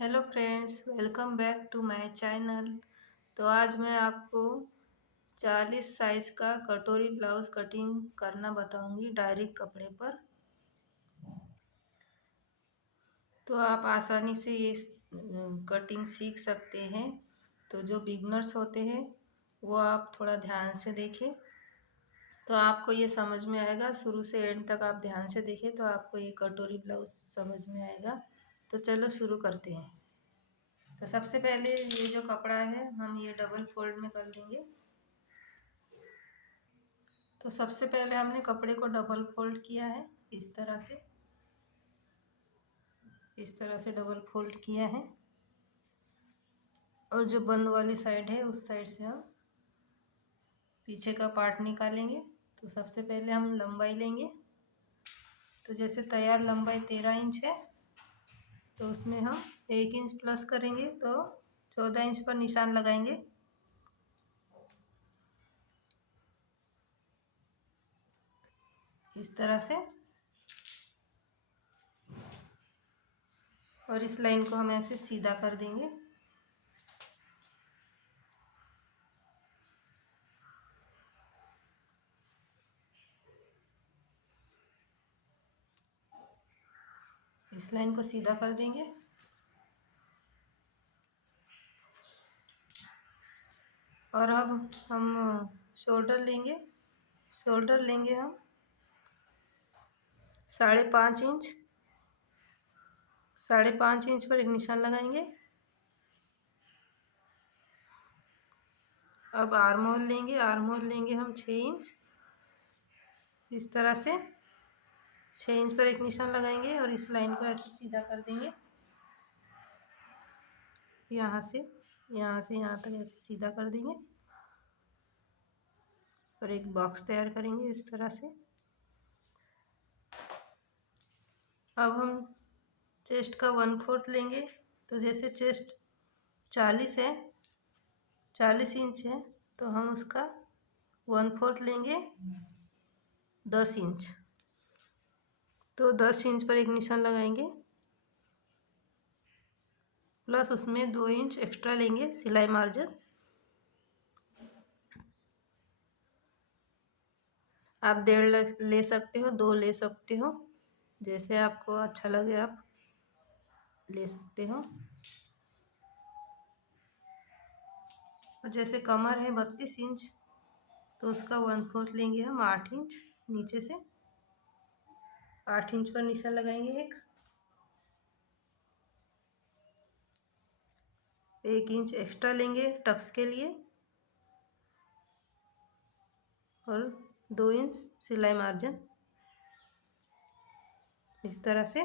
Hello friends, welcome back to my channel. तो आज मैं आपको 40 साइज़ का कटोरी ब्लाउज़ कटिंग करना बताऊंगी डायरेक्ट कपड़े पर। तो आप आसानी से ये कटिंग सीख सकते हैं। तो जो बिगनर्स होते हैं वो आप थोड़ा ध्यान से देखें तो आपको ये समझ में आएगा। शुरू से एंड तक आप ध्यान से देखें तो आपको ये कटोरी ब्लाउज़ समझ में आएगा। तो चलो शुरू करते हैं। तो सबसे पहले ये जो कपड़ा है हम ये डबल फोल्ड में कर लेंगे। तो सबसे पहले हमने कपड़े को डबल फोल्ड किया है इस तरह से डबल फोल्ड किया है। और जो बंद वाली साइड है उस साइड से हम पीछे का पार्ट निकालेंगे। तो सबसे पहले हम लंबाई लेंगे। तो जैसे तैयार लंबाई 13 इंच है तो उसमें हम 1 इंच प्लस करेंगे तो 14 इंच पर निशान लगाएंगे। इस तरह से। और इस लाइन को हम ऐसे सीधा कर देंगे। इस लाइन को सीधा कर देंगे। और अब हम शोल्डर लेंगे हम 5.5 इंच। 5.5 इंच पर एक निशान लगाएंगे। अब आर्म होल लेंगे हम 6 इंच। इस तरह से 6 इंच पर एक निशान लगाएंगे और इस लाइन को ऐसे सीधा कर देंगे। यहाँ से यहाँ तक ऐसे सीधा कर देंगे और एक बॉक्स तैयार करेंगे इस तरह से। अब हम चेस्ट का 1/4 लेंगे। तो जैसे चेस्ट 40 है, 40 इंच है तो हम उसका 1/4 लेंगे 10 इंच। तो 10 इंच पर एक निशान लगाएंगे प्लस उसमें 2 इंच एक्स्ट्रा लेंगे सिलाई मार्जिन। आप 1.5 ले सकते हो, 2 ले सकते हो, जैसे आपको अच्छा लगे आप ले सकते हो। और जैसे कमर है 32 इंच तो उसका 1/4 लेंगे हम 8 इंच। नीचे से 8 इंच पर निशान लगाएंगे। एक इंच एक्स्ट्रा लेंगे टक्स के लिए और 2 इंच सिलाई मार्जिन इस तरह से।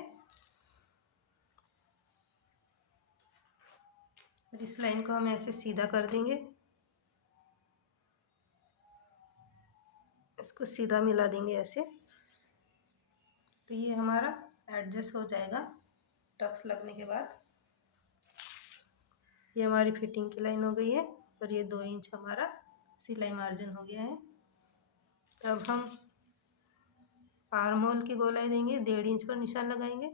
और इस लाइन को हम ऐसे सीधा कर देंगे, इसको सीधा मिला देंगे ऐसे। तो ये हमारा एडजस्ट हो जाएगा टक्स लगने के बाद। ये हमारी फिटिंग की लाइन हो गई है और ये 2 इंच हमारा सिलाई मार्जिन हो गया है। तब हम आर्म होल की गोलाई देंगे, 1.5 इंच पर निशान लगाएंगे।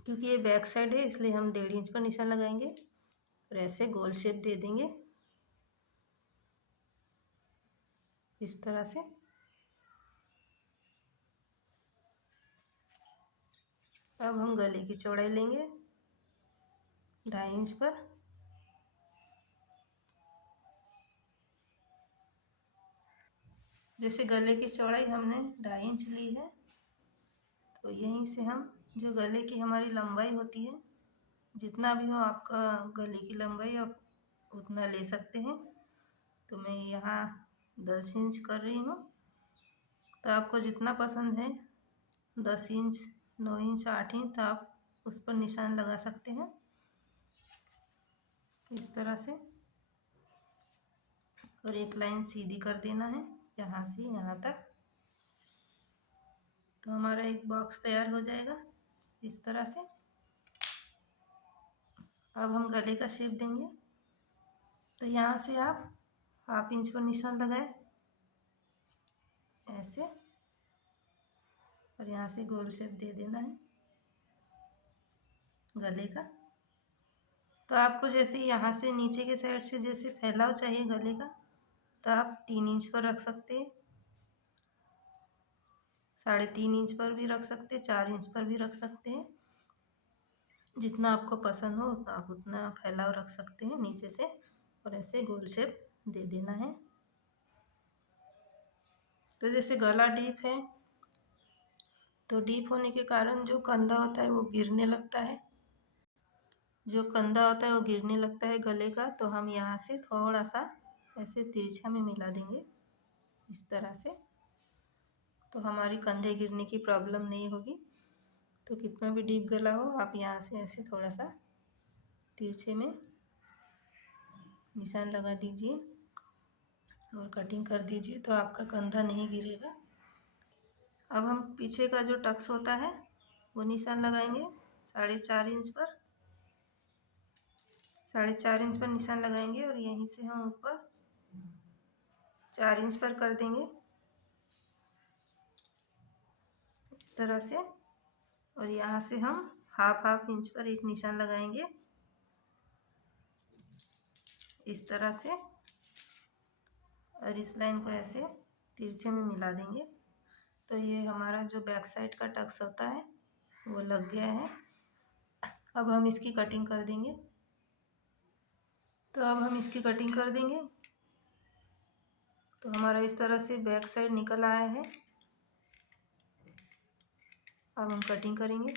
क्योंकि ये बैक साइड है इसलिए हम 1.5 इंच पर निशान लगाएंगे और ऐसे गोल शेप दे देंगे इस तरह से। अब हम गले की चौड़ाई लेंगे 2.5 इंच पर। जैसे गले की चौड़ाई हमने 2.5 इंच ली है तो यहीं से हम जो गले की हमारी लंबाई होती है, जितना भी हो आपका गले की लंबाई आप उतना ले सकते हैं। तो मैं यहाँ 10 इंच कर रही हूँ। तो आपको जितना पसंद है 10 इंच, 9 इंच, 8 इंच तो आप उस पर निशान लगा सकते हैं इस तरह से। और एक लाइन सीधी कर देना है यहाँ से यहाँ तक। तो हमारा एक बॉक्स तैयार हो जाएगा इस तरह से। अब हम गले का शेप देंगे। तो यहाँ से आप 1/2 इंच पर निशान लगाए ऐसे और यहाँ से गोल शेप दे देना है। गले का। तो आपको जैसे यहाँ से नीचे के साइड से जैसे फैलाव चाहिए गले का, तो आप 3 इंच पर रख सकते हैं, 3.5 इंच पर भी रख सकते हैं, 4 इंच पर भी रख सकते हैं। जितना आपको पसंद हो उतना आप उतना फैलाव रख सकते हैं नीचे से, और ऐसे गोल शेप दे देना है। तो जैसे गला डीप है तो डीप होने के कारण जो कंधा होता है वो गिरने लगता है, गले का। तो हम यहाँ से थोड़ा सा ऐसे तिरछा में मिला देंगे इस तरह से, तो हमारी कंधे गिरने की प्रॉब्लम नहीं होगी। तो कितना भी डीप गला हो आप यहाँ से ऐसे थोड़ा सा तिरछे में निशान लगा दीजिए और कटिंग कर दीजिए, तो आपका कंधा नहीं गिरेगा। अब हम पीछे का जो टक्स होता है वो निशान लगाएंगे 4.5 इंच पर, 4.5 इंच पर निशान लगाएंगे और यहीं से हम ऊपर 4 इंच पर कर देंगे इस तरह से, और यहाँ से हम हाफ इंच पर एक निशान लगाएंगे इस तरह से, और इस लाइन को ऐसे तिरछे में मिला देंगे। तो ये हमारा जो बैक साइड का टक्स होता है वो लग गया है। अब हम इसकी कटिंग कर देंगे। तो हमारा इस तरह से बैक साइड निकल आया है। अब हम कटिंग करेंगे।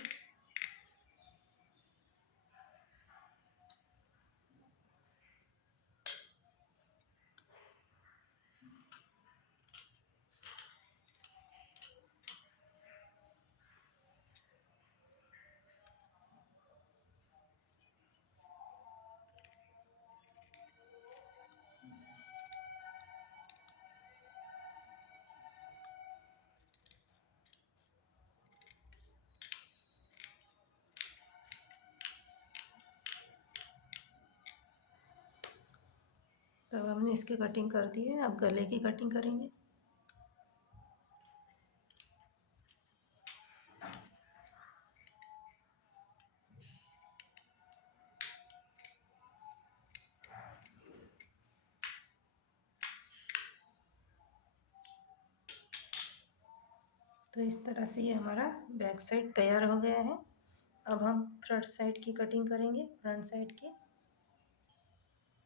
तो अब हमने इसकी कटिंग कर दी है, अब गले की कटिंग करेंगे। तो इस तरह से ये हमारा बैक साइड तैयार हो गया है। अब हम फ्रंट साइड की कटिंग करेंगे।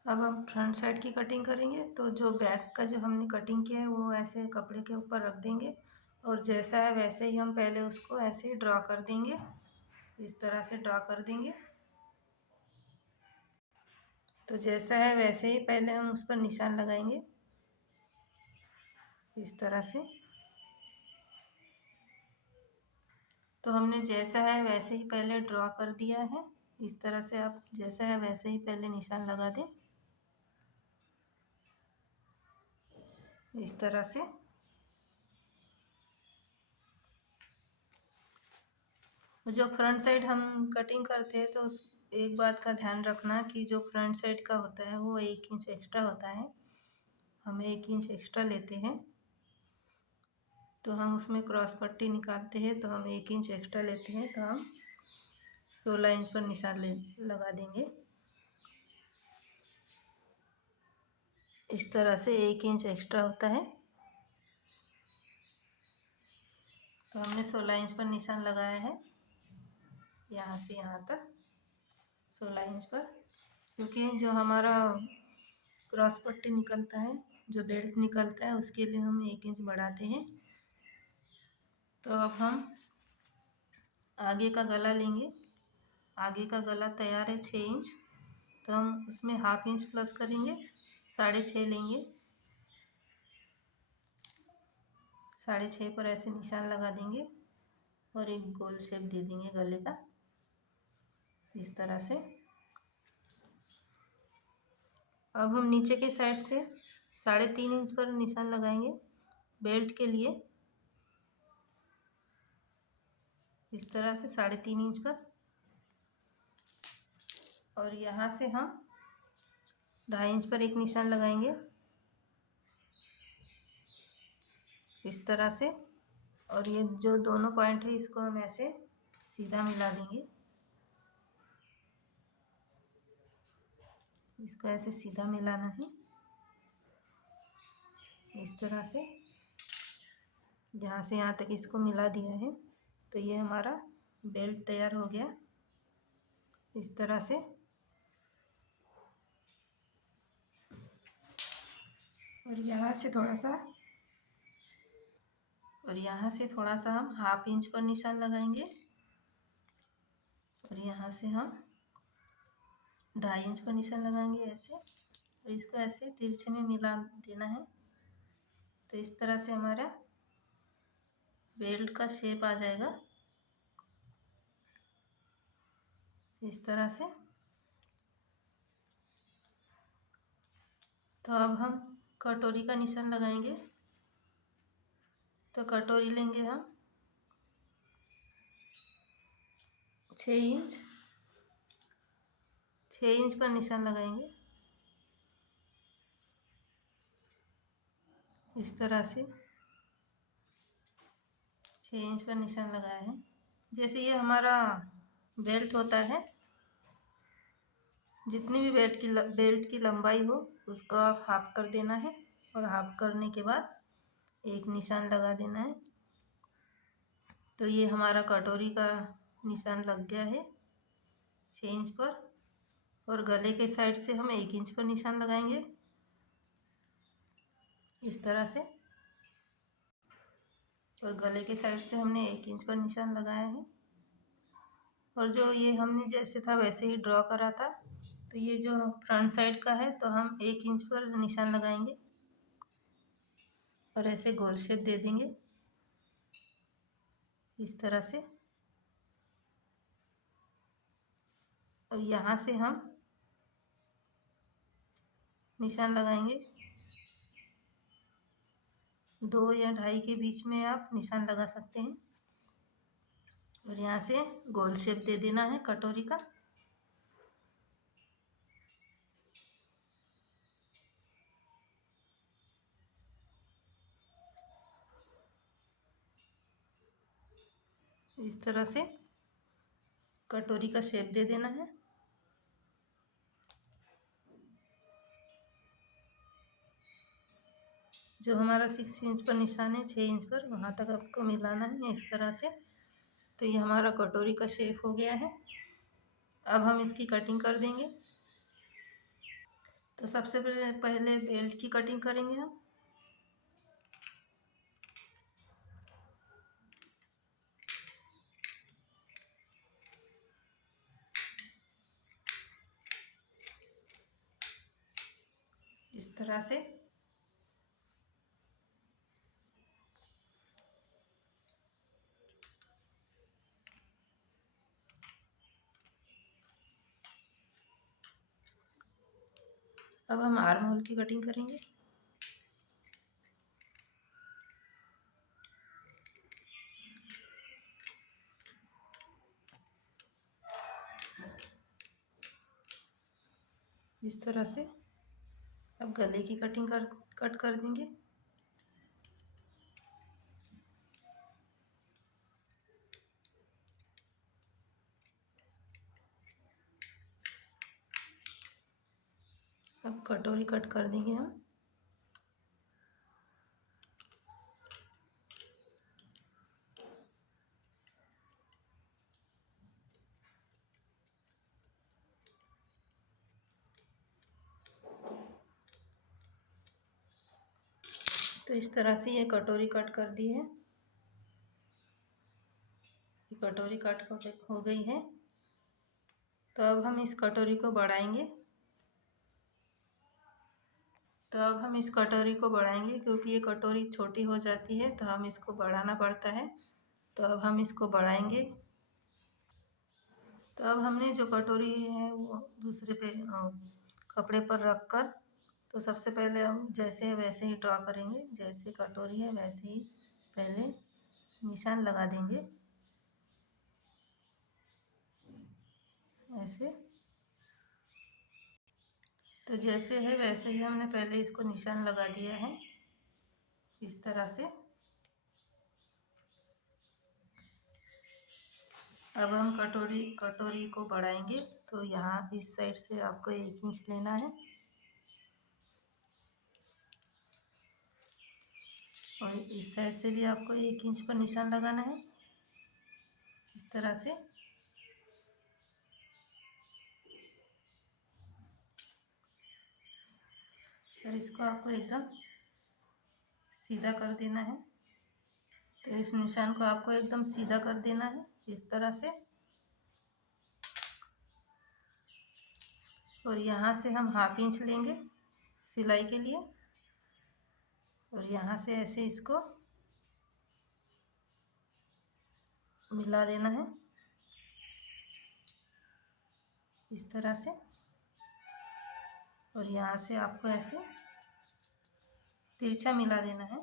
अब हम फ्रंट साइड की कटिंग करेंगे। तो जो बैक का जो हमने कटिंग किया है वो ऐसे कपड़े के ऊपर रख देंगे, और जैसा है वैसे ही हम पहले उसको ऐसे ड्रॉ कर देंगे, इस तरह से ड्रॉ कर देंगे। तो जैसा है वैसे ही पहले हम उस पर निशान लगाएंगे इस तरह से। तो हमने जैसा है वैसे ही पहले ड्रॉ कर दिया है, इस तरह से आप जैसा है वैसे ही पहले निशान लगा दें इस तरह से। जो फ्रंट साइड हम कटिंग करते हैं तो उस एक बात का ध्यान रखना कि जो फ्रंट साइड का होता है वो 1 इंच एक्स्ट्रा होता है, हम 1 इंच एक्स्ट्रा लेते हैं। तो हम उसमें क्रॉस पट्टी निकालते हैं तो हम 1 इंच एक्स्ट्रा लेते हैं, तो हम 16 इंच पर निशान लगा देंगे इस तरह से। 1 इंच एक्स्ट्रा होता है, तो हमने 16 इंच पर निशान लगाया है यहाँ से यहाँ तक 16 इंच पर, क्योंकि जो हमारा क्रॉस पट्टी निकलता है, जो बेल्ट निकलता है, उसके लिए हम 1 इंच बढ़ाते हैं। तो अब हम आगे का गला लेंगे। आगे का गला तैयार है 6 इंच, तो हम उसमें हाफ इंच प्लस करेंगे, 6.5 लेंगे, 6.5 पर ऐसे निशान लगा देंगे और एक गोल शेप दे देंगे गले का इस तरह से। अब हम नीचे के साइड से 3.5 इंच पर निशान लगाएंगे बेल्ट के लिए इस तरह से 3.5 इंच पर, और यहाँ से हम 2.5 इंच पर एक निशान लगाएंगे इस तरह से, और ये जो दोनों पॉइंट है इसको हम ऐसे सीधा मिला देंगे इसको ऐसे सीधा मिलाना है, इस तरह से। यहाँ से यहाँ तक इसको मिला दिया है, तो ये हमारा बेल्ट तैयार हो गया इस तरह से। और यहाँ से थोड़ा सा हम 1/2 इंच पर निशान लगाएंगे, और यहाँ से हम 2.5 इंच पर निशान लगाएंगे ऐसे, और इसको ऐसे तिरछे में मिला देना है। तो इस तरह से हमारा बेल्ट का शेप आ जाएगा, इस तरह से। तो अब हम कटोरी का निशान लगाएंगे। तो कटोरी लेंगे हम 6 इंच पर निशान लगाएंगे, इस तरह से 6 इंच पर निशान लगाया है। जैसे ये हमारा बेल्ट होता है, जितनी भी बेल्ट की लंबाई हो उसको आप हाफ कर देना है, और हाफ करने के बाद एक निशान लगा देना है। तो ये हमारा कटोरी का निशान लग गया है 6 इंच पर। और गले के साइड से हम 1 इंच पर निशान लगाएंगे, इस तरह से। और गले के साइड से हमने 1 इंच पर निशान लगाया है। और जो ये हमने जैसे था वैसे ही ड्रॉ करा था, तो ये जो फ्रंट साइड का है तो हम 1 इंच पर निशान लगाएंगे, और ऐसे गोल शेप दे देंगे इस तरह से। और यहाँ से हम निशान लगाएंगे 2 या 2.5 के बीच में आप निशान लगा सकते हैं। और यहाँ से गोल शेप दे देना है कटोरी का। इस तरह से कटोरी का शेप दे देना है। जो हमारा 6 इंच पर निशान है 6 इंच पर, वहाँ तक आपको मिलाना है इस तरह से। तो ये हमारा कटोरी का शेप हो गया है। अब हम इसकी कटिंग कर देंगे। तो सबसे पहले बेल्ट की कटिंग करेंगे हम। इस तरह से। अब हम आर्म होल की कटिंग करेंगे। इस तरह से। अब गले की कटिंग कट कर देंगे। अब कटोरी कट कर देंगे हम। तो इस तरह से ये कटोरी कट कर दी है। कटोरी कट हो गई है। तो अब हम इस कटोरी को बढ़ाएंगे। क्योंकि ये कटोरी छोटी हो जाती है तो हम इसको बढ़ाना पड़ता है। तो अब हम इसको बढ़ाएंगे। तो अब हमने जो कटोरी है वो दूसरे पे कपड़े पर रख कर, तो सबसे पहले हम जैसे है वैसे ही ड्रॉ करेंगे। जैसे कटोरी है वैसे ही पहले निशान लगा देंगे ऐसे। तो जैसे है वैसे ही हमने पहले इसको निशान लगा दिया है इस तरह से। अब हम कटोरी को बढ़ाएंगे। तो यहाँ इस साइड से आपको 1 इंच लेना है और इस साइड से भी आपको 1 इंच पर निशान लगाना है, इस तरह से। और इसको आपको एकदम सीधा कर देना है। तो इस निशान को आपको एकदम सीधा कर देना है, इस तरह से। और यहाँ से हम 1/2 इंच लेंगे सिलाई के लिए और यहाँ से ऐसे इसको मिला देना है, इस तरह से। और यहाँ से आपको ऐसे तिरछा मिला देना है,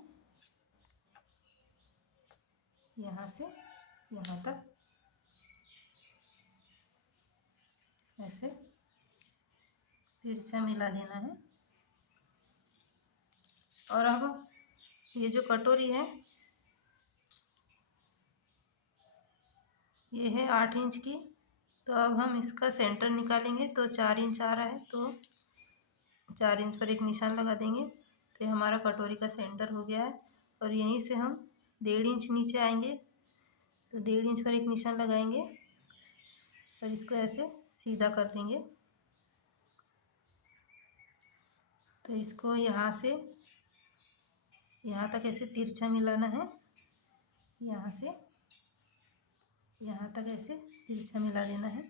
यहाँ से यहाँ तक ऐसे तिरछा मिला देना है। और अब ये जो कटोरी है ये है 8 इंच की। तो अब हम इसका सेंटर निकालेंगे। तो 4 इंच आ रहा है, तो 4 इंच पर एक निशान लगा देंगे। तो ये हमारा कटोरी का सेंटर हो गया है। और यहीं से हम 1.5 इंच नीचे आएंगे। तो 1.5 इंच पर एक निशान लगाएंगे और इसको ऐसे सीधा कर देंगे। तो इसको यहाँ से यहाँ तक ऐसे तिरछा मिलाना है, यहाँ से यहाँ तक ऐसे तिरछा मिला देना है,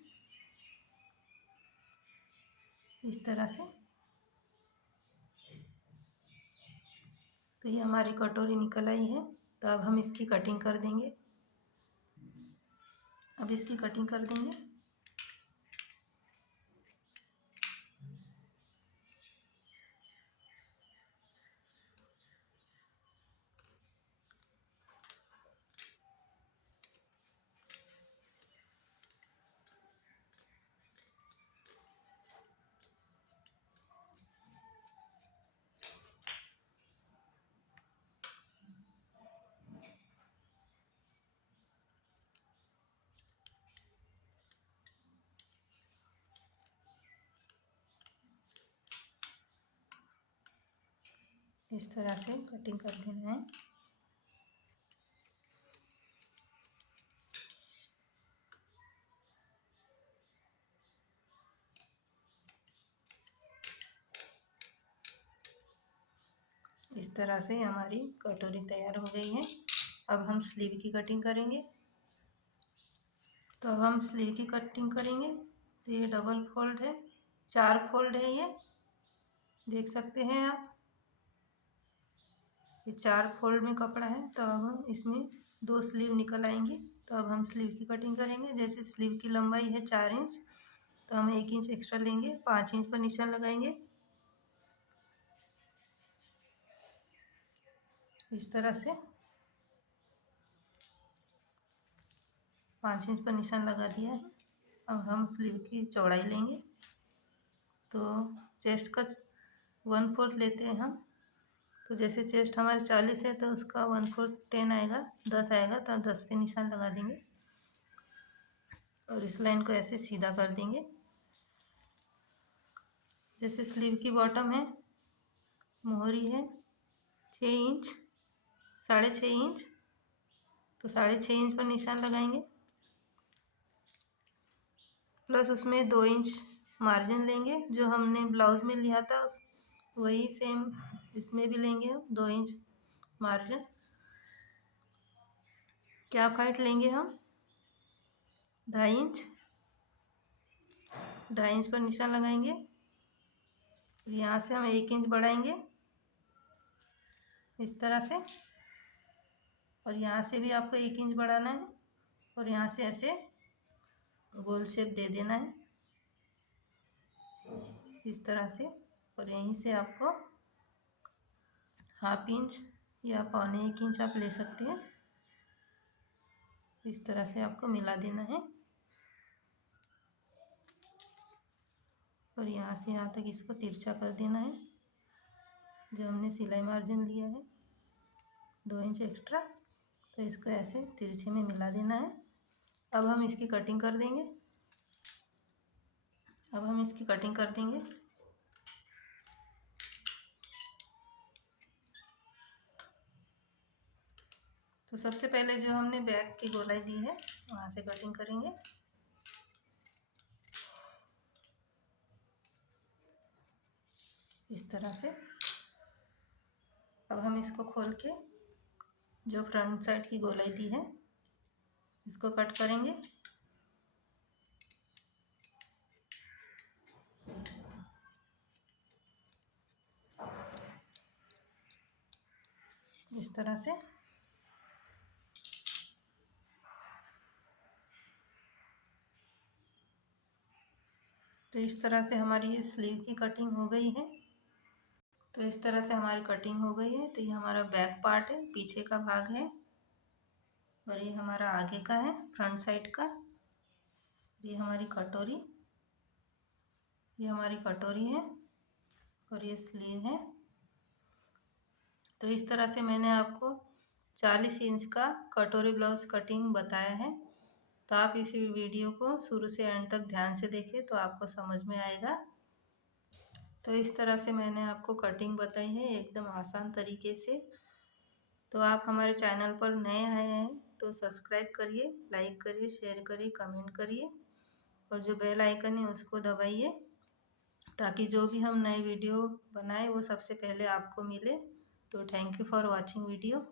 इस तरह से। तो ये हमारी कटोरी निकल आई है। तो अब हम इसकी कटिंग कर देंगे। अब इसकी कटिंग कर देंगे। इस तरह से कटिंग कर देना है। इस तरह से हमारी कटोरी तैयार हो गई है। अब हम स्लीव की कटिंग करेंगे। तो अब हम स्लीव की कटिंग करेंगे। तो ये डबल फोल्ड है, 4 फोल्ड है, ये देख सकते हैं आप। ये 4 फोल्ड में कपड़ा है। तो अब हम इसमें 2 स्लीव निकल आएंगे। तो अब हम स्लीव की कटिंग करेंगे। जैसे स्लीव की लंबाई है 4 इंच, तो हम 1 इंच एक्स्ट्रा लेंगे, 5 इंच पर निशान लगाएंगे, इस तरह से। 5 इंच पर निशान लगा दिया है। अब हम स्लीव की चौड़ाई लेंगे। तो चेस्ट का 1/4 लेते हैं हम। तो जैसे चेस्ट हमारे 40 है, तो उसका 1/4 10 आएगा, 10 आएगा। तो 10 पे निशान लगा देंगे और इस लाइन को ऐसे सीधा कर देंगे। जैसे स्लीव की बॉटम है, मोहरी है 6 इंच, 6.5 इंच। तो 6.5 इंच पर निशान लगाएंगे, प्लस उसमें 2 इंच मार्जिन लेंगे जो हमने ब्लाउज में लिया था, उस वही सेम इसमें भी लेंगे हम 2 इंच मार्जिन। कैप हाइट लेंगे हम 2.5 इंच, 2.5 इंच पर निशान लगाएंगे। यहाँ से हम 1 इंच बढ़ाएंगे, इस तरह से। और यहाँ से भी आपको 1 इंच बढ़ाना है और यहाँ से ऐसे गोल शेप दे देना है, इस तरह से। और यहीं से आपको 1/2 इंच या 1.25 इंच आप ले सकते हैं, इस तरह से आपको मिला देना है। और यहाँ से यहाँ तक इसको तिरछा कर देना है, जो हमने सिलाई मार्जिन लिया है 2 इंच एक्स्ट्रा। तो इसको ऐसे तिरछे में मिला देना है। अब हम इसकी कटिंग कर देंगे। तो सबसे पहले जो हमने बैक की गोलाई दी है वहाँ से कटिंग करेंगे। इस तरह से। अब हम इसको खोल के जो फ्रंट साइड की गोलाई दी है इसको कट करेंगे। इस तरह से। तो इस तरह से हमारी स्लीव की कटिंग हो गई है। तो इस तरह से हमारी कटिंग हो गई है। तो ये हमारा बैक पार्ट है, पीछे का भाग है, और ये हमारा आगे का है, फ्रंट साइड का। ये हमारी कटोरी है और ये स्लीव है। तो इस तरह से मैंने आपको 40 इंच का कटोरी ब्लाउज कटिंग बताया है। तो आप इस वीडियो को शुरू से एंड तक ध्यान से देखें तो आपको समझ में आएगा। तो इस तरह से मैंने आपको कटिंग बताई है एकदम आसान तरीके से। तो आप हमारे चैनल पर नए आए हैं तो सब्सक्राइब करिए, लाइक करिए, शेयर करिए, कमेंट करिए, और जो बेल आइकन है उसको दबाइए ताकि जो भी हम नए वीडियो बनाए वो सबसे पहले आपको मिले। तो thank you for watching video.